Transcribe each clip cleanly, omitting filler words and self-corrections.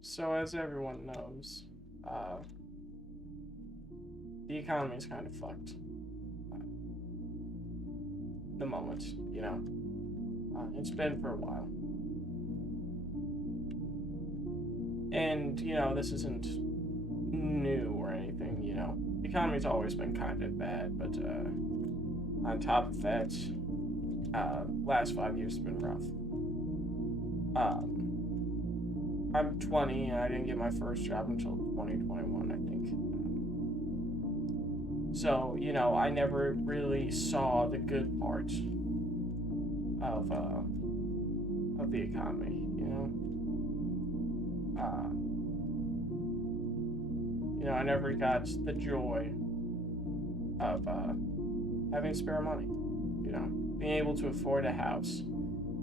So as everyone knows, uh, the economy is kind of fucked. The moment, you know. It's been for a while. And, this isn't new or anything. The economy's always been kind of bad, but on top of that, last 5 years have been rough. I'm 20 and I didn't get my first job until 2021, I think. So, I never really saw the good parts of the economy. I never got the joy of having spare money. Being able to afford a house,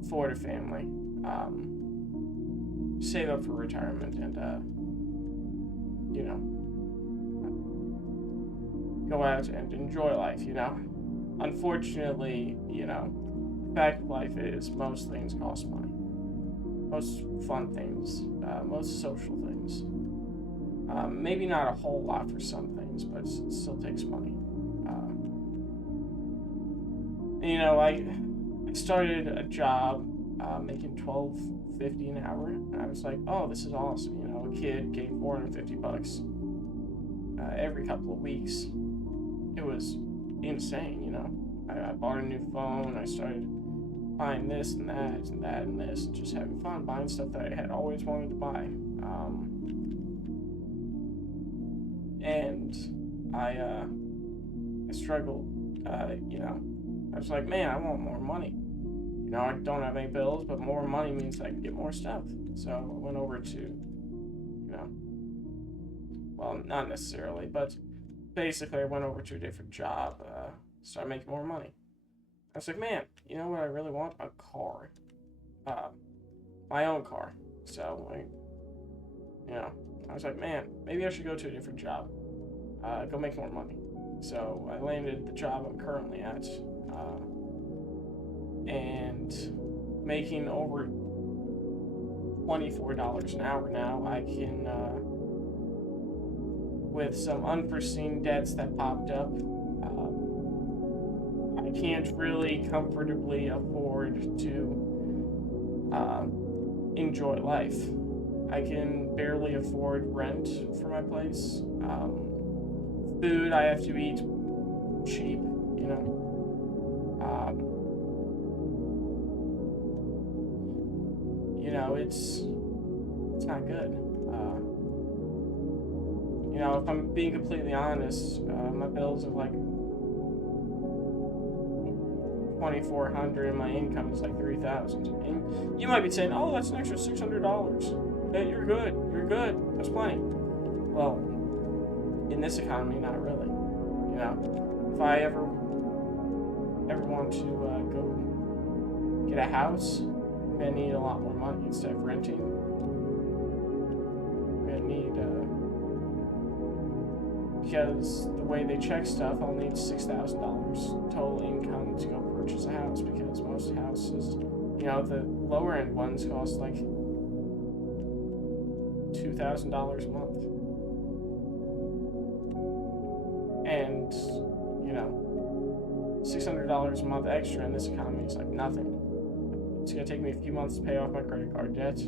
afford a family, save up for retirement, and go out and enjoy life. Unfortunately, the fact of life is most things cost money. Most fun things, most social things. Maybe not a whole lot for some things, but it still takes money. I started a job making $12.50 an hour, and I was like, oh, this is awesome. A kid gave $450 every couple of weeks. It was insane. I bought a new phone. I started buying this and that and that and this, and just having fun buying stuff that I had always wanted to buy. And I struggled. I was like, man, I want more money. I don't have any bills, but more money means I can get more stuff. So I went over to, well, not necessarily, but basically I went over to a different job, started making more money. I was like, man, you know what I really want? A car. My own car. So, I was like, man, maybe I should go to a different job. Go make more money. So I landed the job I'm currently at. And making over $24 an hour now, I can, with some unforeseen debts that popped up, I can't really comfortably afford to enjoy life. I can barely afford rent for my place. Food, I have to eat cheap, it's not good. If I'm being completely honest, my bills are like $2,400 and my income is like $3,000. And you might be saying, "Oh, that's an extra $600. Hey, you're good. That's plenty." Well, in this economy, not really. If I ever want to go get a house, I'm gonna need a lot more money instead of renting. I'm gonna need because the way they check stuff, I'll need $6,000 total income to go purchase a house, because most houses, the lower end ones cost like $2,000 a month. And, $600 a month extra in this economy is like nothing. It's gonna take me a few months to pay off my credit card debt.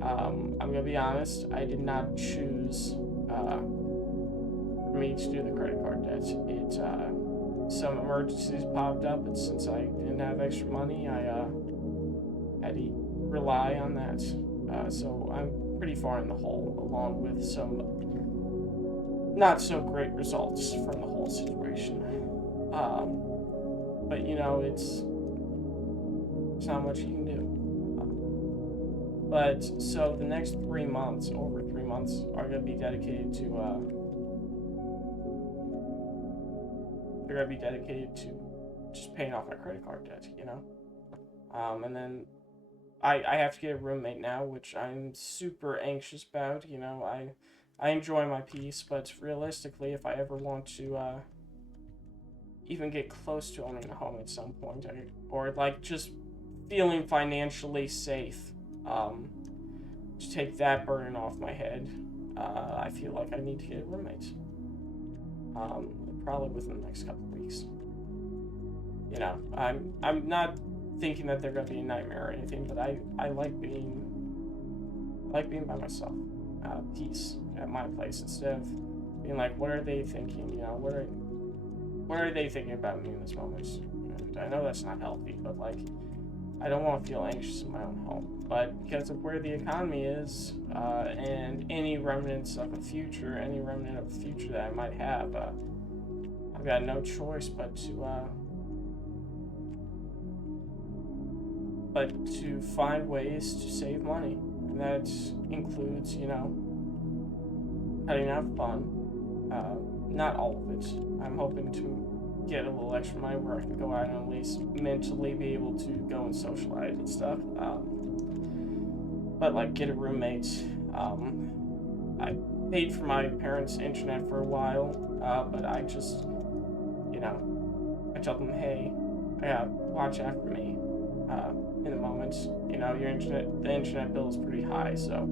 I'm gonna be honest, I did not choose for me to do the credit card debt. Some emergencies popped up, and since I didn't have extra money, I had to rely on that. So I'm pretty far in the hole, along with some not so great results from the whole situation. But it's not much you can do. But so the next 3 months, over 3 months, are going to be dedicated to just paying off my credit card debt. And then I have to get a roommate now, which I'm super anxious about. I enjoy my peace, but realistically, if I ever want to even get close to owning a home at some point, or like just feeling financially safe, to take that burden off my head, I feel like I need to get a roommate. Probably within the next couple of weeks. You know, I'm not thinking that they're gonna be a nightmare or anything, but I like being by myself, peace at my place, instead of being like, what are they thinking? You know, what are they thinking about me in this moment? And I know that's not healthy, but like, I don't want to feel anxious in my own home. But because of where the economy is, and any remnants of a future, that I might have, I've got no choice but to find ways to save money. And that includes, you know, cutting out fun. Not all of it. I'm hoping to get a little extra money where I can go out and at least mentally be able to go and socialize and stuff. But like, get a roommate. I paid for my parents' internet for a while, but I just, you know, I told them, hey, watch after me. In the moment, you know, the internet bill is pretty high, so,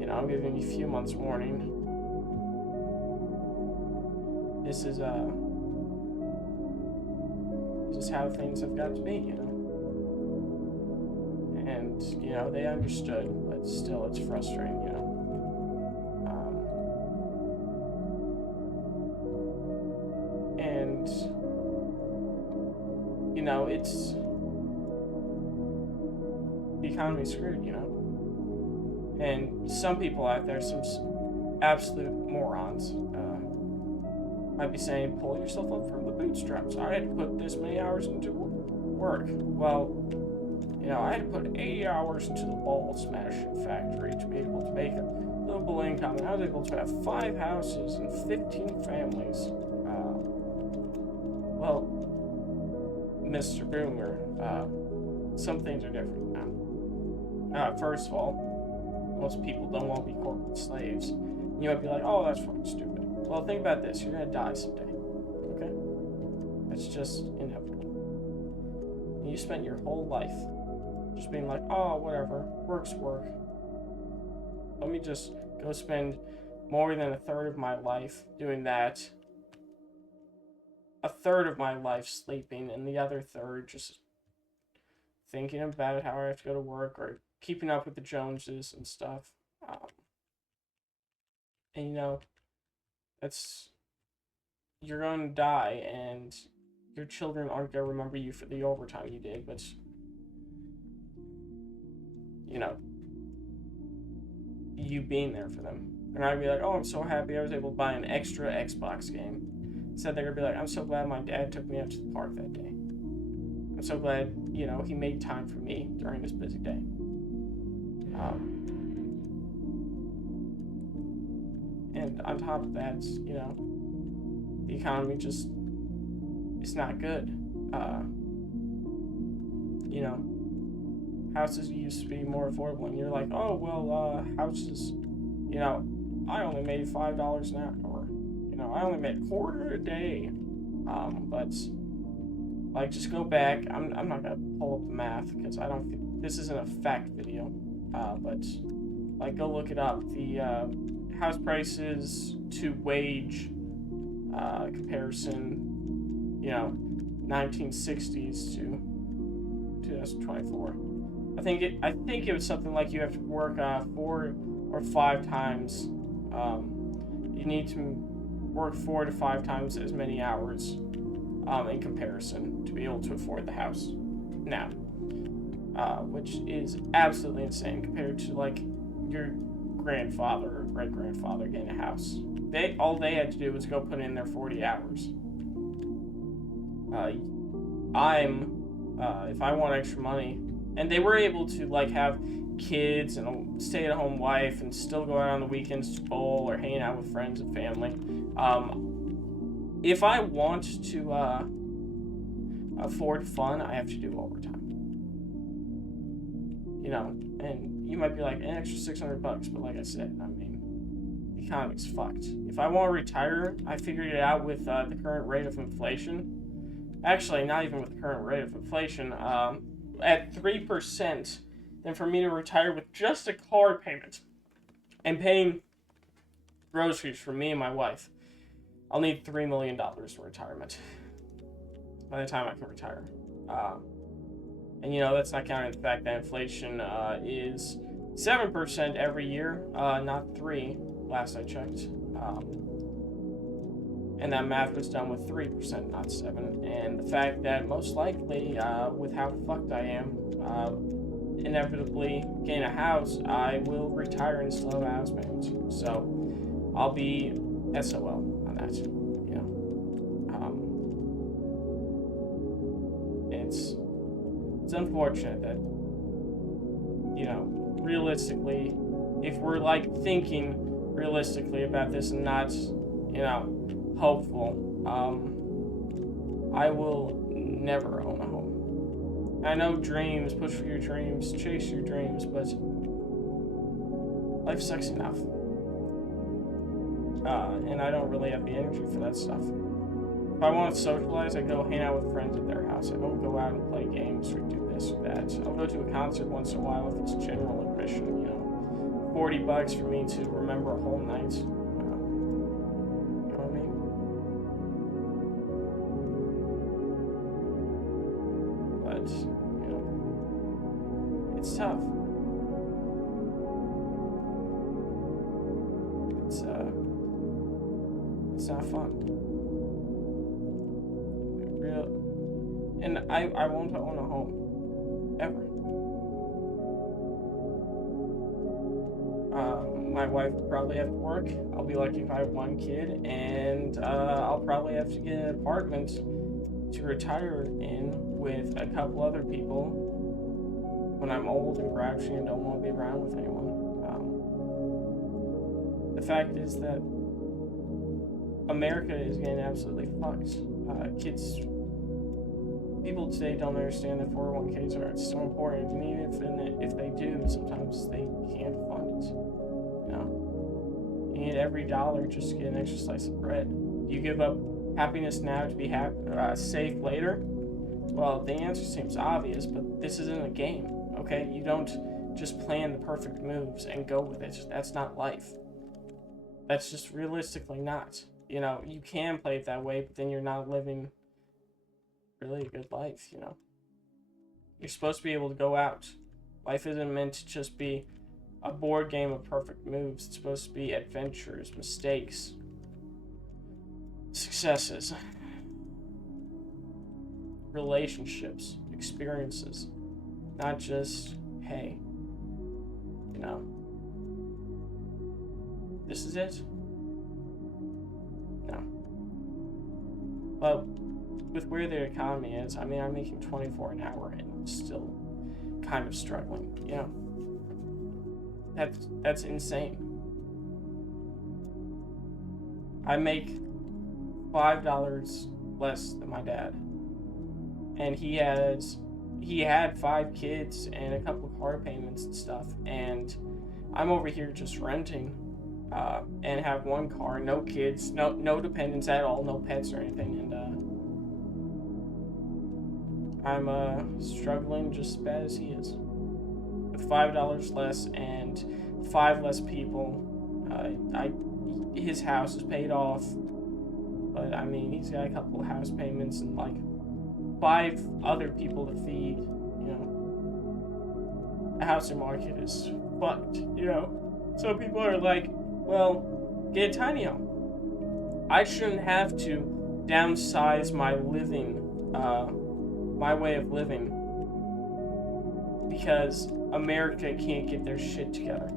you know, I'm giving you a few months warning. This is how things have got to be, you know. And, you know, they understood, but still, it's frustrating, you know. And, you know, it's, the economy's screwed, you know. And some people out there, some absolute morons, might be saying, pull yourself up from the bootstraps. I had to put this many hours into work. Well, you know, I had to put 80 hours into the ball smashing factory to be able to make a livable income. And I was able to have 5 houses and 15 families. Well, Mr. Boomer, some things are different now. First of all, most people don't want to be corporate slaves. You might be like, oh, that's fucking stupid. Well, think about this. You're going to die someday. Okay? That's just inevitable. And you spent your whole life just being like, oh, whatever. Work's work. Let me just go spend more than a third of my life doing that. A third of my life sleeping, and the other third just thinking about how I have to go to work or keeping up with the Joneses and stuff. And you know, you're going to die, and your children aren't going to remember you for the overtime you did, but, you know, you being there for them. They're not going to be like, oh, I'm so happy I was able to buy an extra Xbox game. Instead, they're going to be like, I'm so glad my dad took me out to the park that day. I'm so glad, you know, he made time for me during this busy day. And on top of that, you know, the economy just, it's not good. You know, houses used to be more affordable, and you're like, oh, well, houses, you know, I only made $5 an hour. You know, I only made $1/4 a day. But, like, just go back. I'm not gonna pull up the math, because I don't think, this isn't a fact video. But, like, go look it up. The, house prices to wage comparison, you know, 1960s to 2024. I think it was something like you have to work 4 or 5 times. You need to work 4 to 5 times as many hours in comparison to be able to afford the house now, which is absolutely insane compared to like your grandfather or great-grandfather getting a house. All they had to do was go put in their 40 hours. If I want extra money, and they were able to like have kids and a stay-at-home wife and still go out on the weekends to bowl or hang out with friends and family. If I want to afford fun, I have to do overtime. You know, and you might be like, an extra $600, but like I said, I mean, the economy's fucked. If I want to retire, I figured it out with the current rate of inflation. Actually, not even with the current rate of inflation. At 3%, than for me to retire with just a car payment and paying groceries for me and my wife. I'll need $3 million in retirement by the time I can retire. And that's not counting the fact that inflation is 7% every year, not 3%, last I checked. And that math was done with 3%, not 7%. And the fact that most likely, with how fucked I am, inevitably getting a house, I will retire and still have a house payment. So I'll be SOL on that. It's unfortunate that, realistically, if we're thinking realistically about this and not, hopeful, I will never own a home. I know dreams, push for your dreams, chase your dreams, but life sucks enough. And I don't really have the energy for that stuff. If I want to socialize, I go hang out with friends at their house. I don't go out and play games or do this or that. I'll go to a concert once in a while if it's general admission, $40 for me to remember a whole night. You know what I mean? But, it's tough. It's not fun. And I won't own a home. Ever. My wife will probably have to work. I'll be lucky if I have one kid. And I'll probably have to get an apartment to retire in with a couple other people when I'm old and grouchy and don't want to be around with anyone. The fact is that America is getting absolutely fucked. People today don't understand that 401ks are so important, and even if they do, sometimes they can't fund it. You need every dollar just to get an extra slice of bread. You give up happiness now to be safe later? Well, the answer seems obvious, but this isn't a game, okay? You don't just plan the perfect moves and go with it. That's not life. That's just realistically not. You can play it that way, but then you're not living really a good life, You're supposed to be able to go out. Life isn't meant to just be a board game of perfect moves. It's supposed to be adventures, mistakes, successes, relationships, experiences. Not just, hey, this is it. No. But with where the economy is, I'm making $24 an hour and I'm still kind of struggling. That's insane. I make $5 less than my dad, and he had 5 kids and a couple of car payments and stuff, and I'm over here just renting, and have 1 car, no kids, no dependents at all, no pets or anything, and I'm struggling just as bad as he is. With $5 less and 5 less people, his house is paid off, but he's got a couple of house payments and 5 other people to feed. The housing market is fucked. So people are like, well, get a tiny home. I shouldn't have to downsize my living. My way of living, because America can't get their shit together,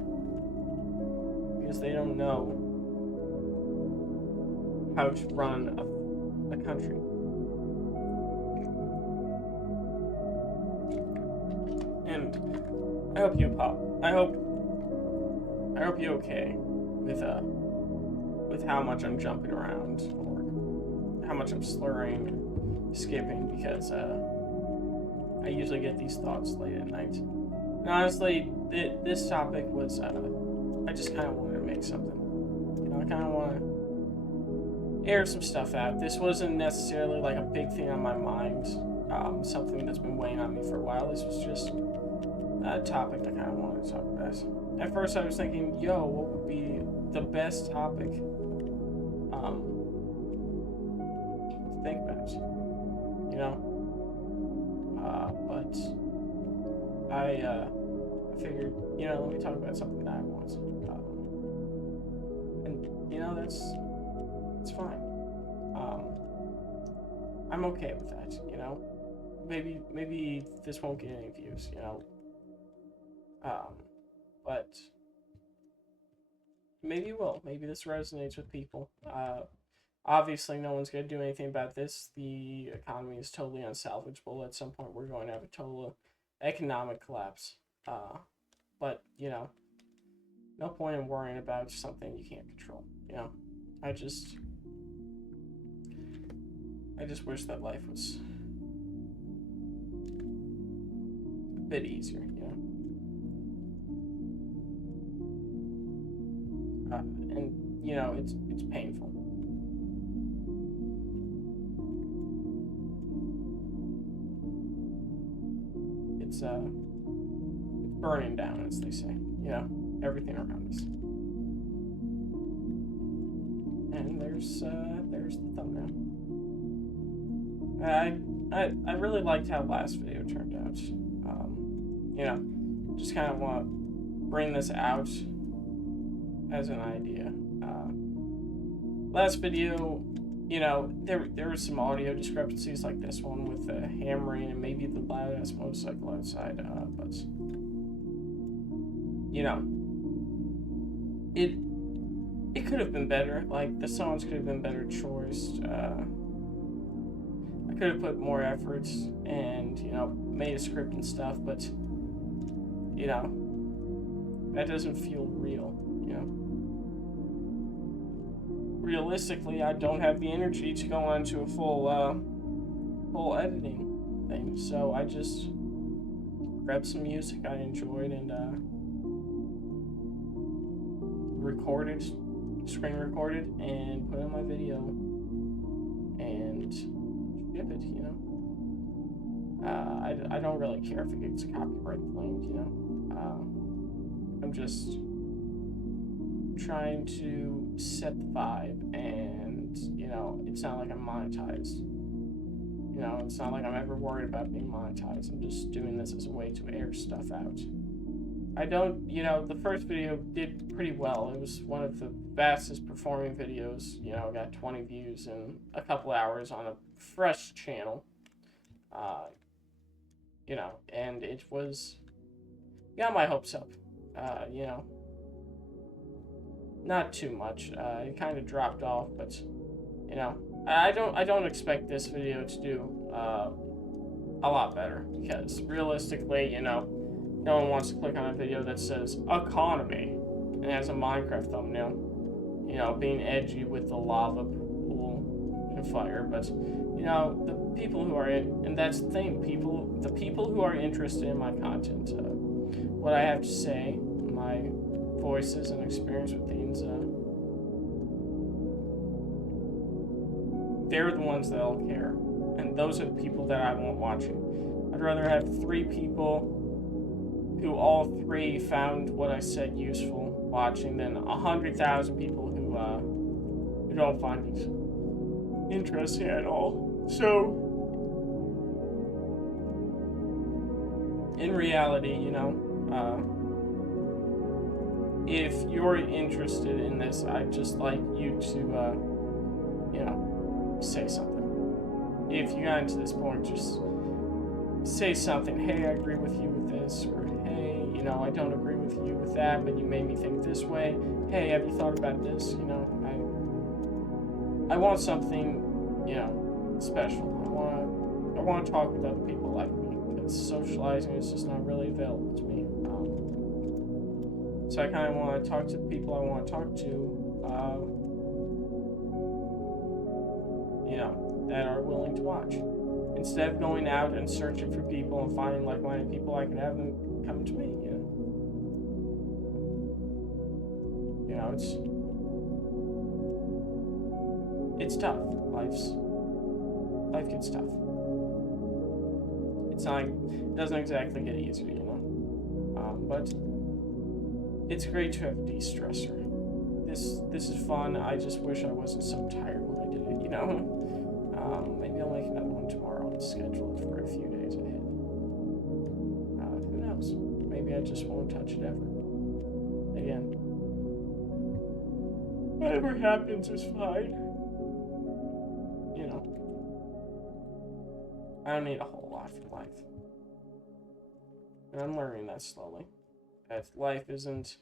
because they don't know how to run a country. And I hope you you're okay with how much I'm jumping around or how much I'm slurring, skipping, because I usually get these thoughts late at night. And honestly, this topic was, I just kind of wanted to make something. I kind of want to air some stuff out. This wasn't necessarily a big thing on my mind, something that's been weighing on me for a while. This was just a topic I kind of wanted to talk about. At first, I was thinking, yo, what would be the best topic to think about, you know? But I figured, let me talk about something that I want. And, it's fine. I'm okay with that, Maybe this won't get any views, but maybe it will. Maybe this resonates with people. Obviously, no one's going to do anything about this. The economy is totally unsalvageable. At some point, we're going to have a total economic collapse. But, no point in worrying about something you can't control, I just wish that life was a bit easier, and, it's painful. It's burning down, as they say, everything around us. And there's the thumbnail. I really liked how last video turned out. Just kind of want to bring this out as an idea. Last video, there were some audio discrepancies like this one with the hammering and maybe the loud-ass motorcycle outside, but it could have been better. Like, the songs could have been better choiced. I could have put more effort and, made a script and stuff, but, that doesn't feel real, Realistically, I don't have the energy to go on to a full editing thing, so I just grabbed some music I enjoyed and, screen recorded, and put on my video, and ship it, I don't really care if it gets copyright claimed, I'm just trying to set the vibe, and, it's not like I'm monetized. It's not like I'm ever worried about being monetized. I'm just doing this as a way to air stuff out. I don't, the first video did pretty well. It was one of the fastest performing videos. I got 20 views in a couple hours on a fresh channel. And it got my hopes up. Not too much. It kind of dropped off, but, I don't expect this video to do, a lot better, because realistically, no one wants to click on a video that says economy and has a Minecraft thumbnail, being edgy with the lava pool and fire. But, the people who are and that's the thing, the people who are interested in my content, what I have to say, my voices and experience with things, they're the ones that'll care, and those are the people that I want watching. I'd rather have 3 people who all 3 found what I said useful watching than 100,000 people who don't find it interesting at all. So, in reality, if you're interested in this, I'd just like you to, say something. If you got into this point, just say something. Hey, I agree with you with this, or hey, I don't agree with you with that, but you made me think this way. Hey, have you thought about this? I want something, special. I want to talk with other people like me, because socializing is just not really available to me. So I kind of want to talk to the people I want to talk to, that are willing to watch. Instead of going out and searching for people and finding like-minded people, I can have them come to me, it's tough. Life gets tough. It's not, it doesn't exactly get easier, but it's great to have a de-stressor. This is fun. I just wish I wasn't so tired when I did it, you know? Maybe I'll make another one tomorrow and schedule it for a few days ahead. Who knows? Maybe I just won't touch it ever. Again, whatever happens is fine. You know, I don't need a whole lot for life. And I'm learning that slowly. That life isn't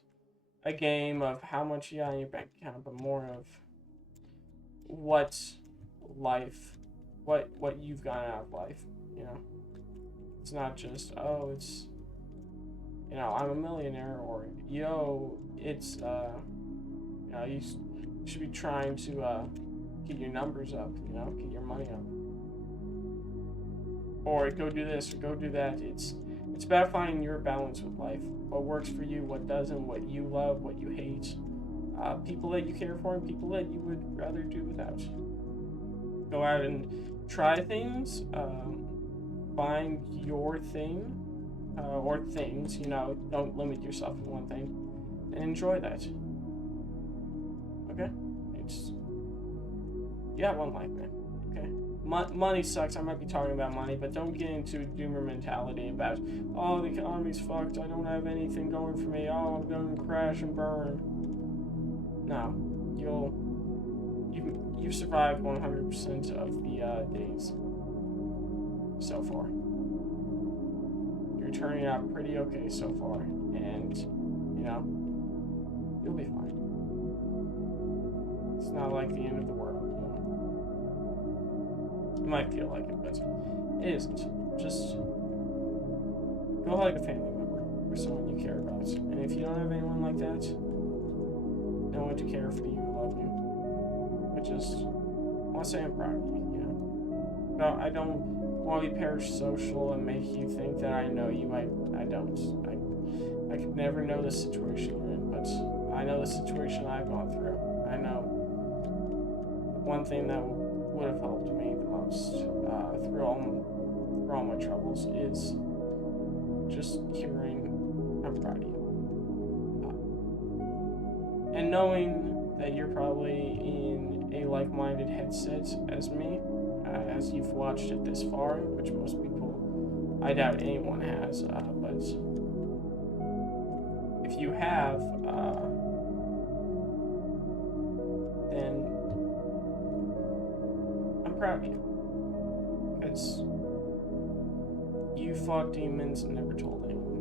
a game of how much you got in your bank account, but more of what you've gotten out of life, you know? It's not just, oh, it's, you know, I'm a millionaire, or, yo, it's, you know, you should be trying to, get your numbers up, you know, get your money up. Or go do this, or go do that. It's about finding your balance with life. What works for you, what doesn't, what you love, what you hate. People that you care for, and people that you would rather do without. Go out and try things, find your thing, or things, you know, don't limit yourself to one thing, and enjoy that. Okay? You got one life, man. Okay? Money sucks. I might be talking about money, but don't get into a doomer mentality about, oh, the economy's fucked, I don't have anything going for me, oh, I'm going to crash and burn. No. You've survived 100% of the days so far. You're turning out pretty okay so far, and, you know, you'll be fine. It's not like the end of the world, you know? It might feel like it, but it isn't. Just go hug a family member or someone you care about. And if you don't have anyone like that, no one to care for you, love you. But just, I want to say I'm proud of you, you know? No, I don't want to be parasocial and make you think that I know you. I don't. I could never know the situation you're in, but I know the situation I've gone through. I know one thing that would have helped me the most through all my troubles is just hearing I'm proud of you. And knowing that you're probably in a like-minded headset as me, as you've watched it this far, which most people, I doubt anyone has, but if you have, then I'm proud of you, because you fought demons and never told anyone.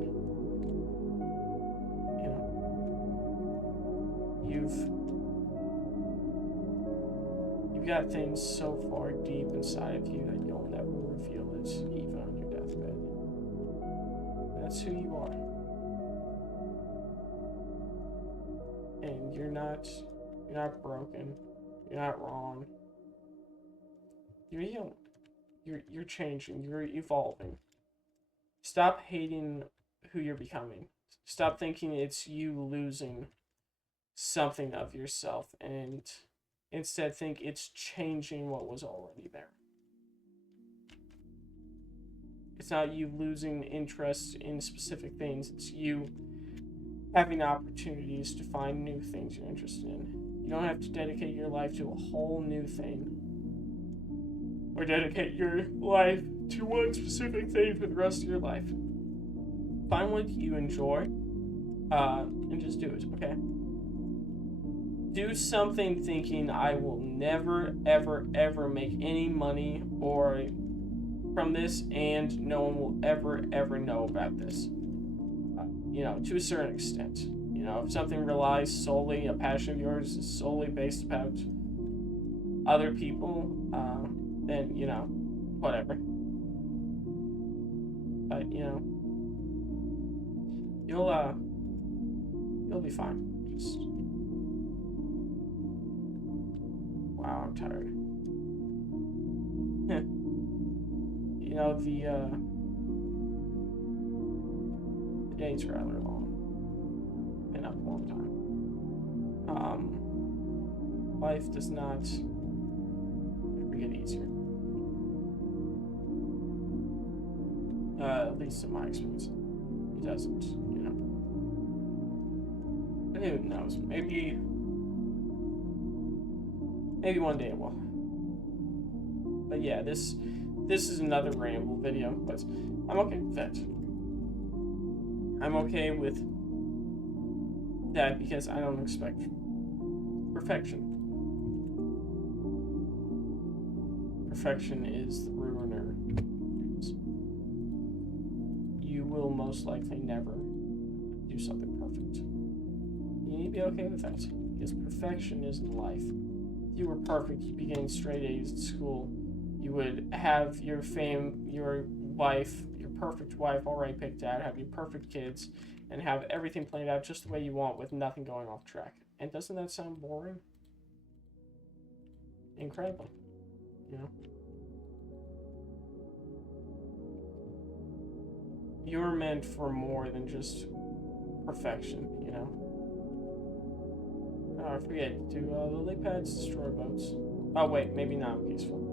You know, you've got things so far deep inside of you that you'll never reveal it, even on your deathbed. That's who you are. And you're not broken. You're not wrong. You're healing. You're changing. You're evolving. Stop hating who you're becoming. Stop thinking it's you losing something of yourself, and instead think it's changing what was already there. It's not you losing interest in specific things. It's you having opportunities to find new things you're interested in. You don't have to dedicate your life to a whole new thing, or dedicate your life to one specific thing for the rest of your life. Find what you enjoy, and just do it, okay? Do something thinking I will never, ever, ever make any money or from this, and no one will ever, ever know about this. You know, to a certain extent. You know, if something relies solely, a passion of yours is solely based about other people, then, you know, whatever. But, you know, you'll be fine. Just, wow, I'm tired. You know, the day's rather long. Been up a long time. Life does not ever get easier. At least in my experience, it doesn't, you know. Who knows? Maybe one day it will. But yeah, this is another ramble video, but I'm okay with that. I'm okay with that because I don't expect perfection. Perfection is the ruiner. You will most likely never do something perfect. You need to be okay with that, because perfection isn't life. If you were perfect, you'd be getting straight A's at school. You would have your wife, your perfect wife already picked out, have your perfect kids, and have everything planned out just the way you want with nothing going off track. And doesn't that sound boring? Incredible, you know? You're meant for more than just perfection, you know? Oh, I forget, do lily pads destroy boats? Oh wait, maybe not peaceful.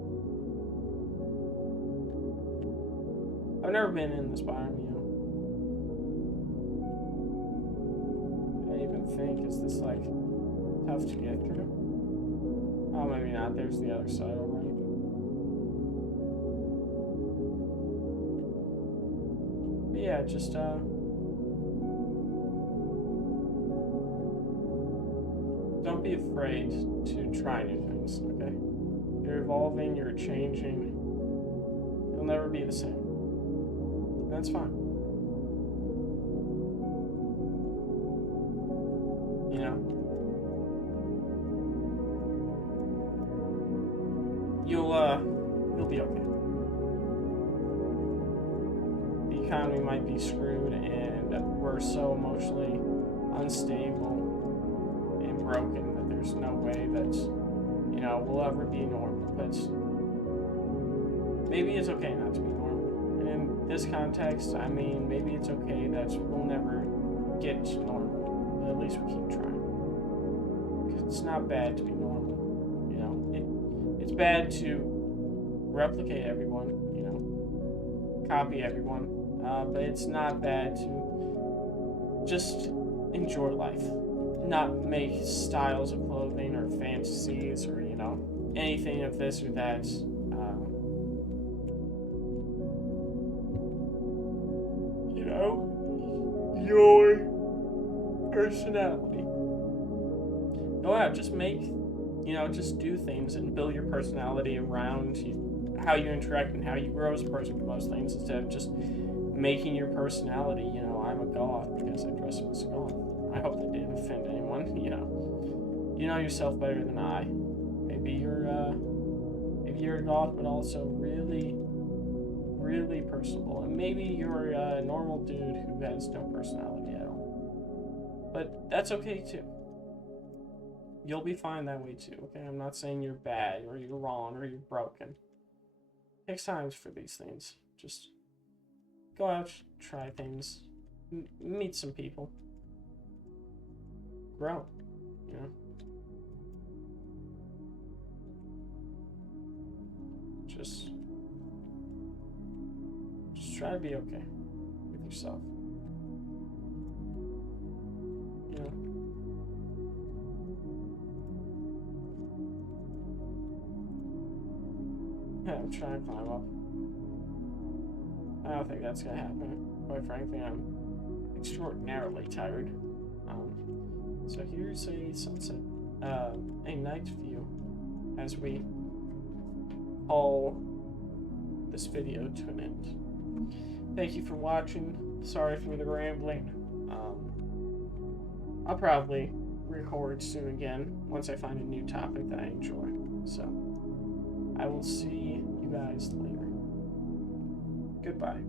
I've never been in this biome, you know? I even think, is this like tough to get through? Oh, maybe not, there's the other side already. But yeah, just don't be afraid to try new things, okay? You're evolving, you're changing. You'll never be the same. That's fine. You know? You'll be okay. The economy might be screwed, and we're so emotionally unstable and broken that there's no way that, you know, we'll ever be normal. But maybe it's okay not to be normal. And in this context, I mean, maybe it's okay that we'll never get to normal, but at least we keep trying. Because it's not bad to be normal, you know. It's bad to replicate everyone, you know, copy everyone, but it's not bad to just enjoy life. Not make styles of clothing or fantasies or, you know, anything of this or that. You know, your personality. Go out, just make, you know, just do things and build your personality around how you interact and how you grow as a person for most things, instead of just making your personality, you know, I'm a goth because I dress up as a goth. I hope that didn't offend anyone, you know. You know yourself better than I. Maybe you're a goth, but also really, really personable. And maybe you're a normal dude who has no personality at all. But that's okay too. You'll be fine that way too, okay? I'm not saying you're bad or you're wrong or you're broken. It takes time for these things. Just go out, try things, meet some people. Grow, you know. Just try to be okay with yourself. You know. Yeah, I'm trying to climb up. I don't think that's gonna happen. Quite frankly, I'm extraordinarily tired. So here's a sunset, a night view, as we call this video to an end. Thank you for watching. Sorry for the rambling. I'll probably record soon again once I find a new topic that I enjoy. So I will see you guys later. Goodbye.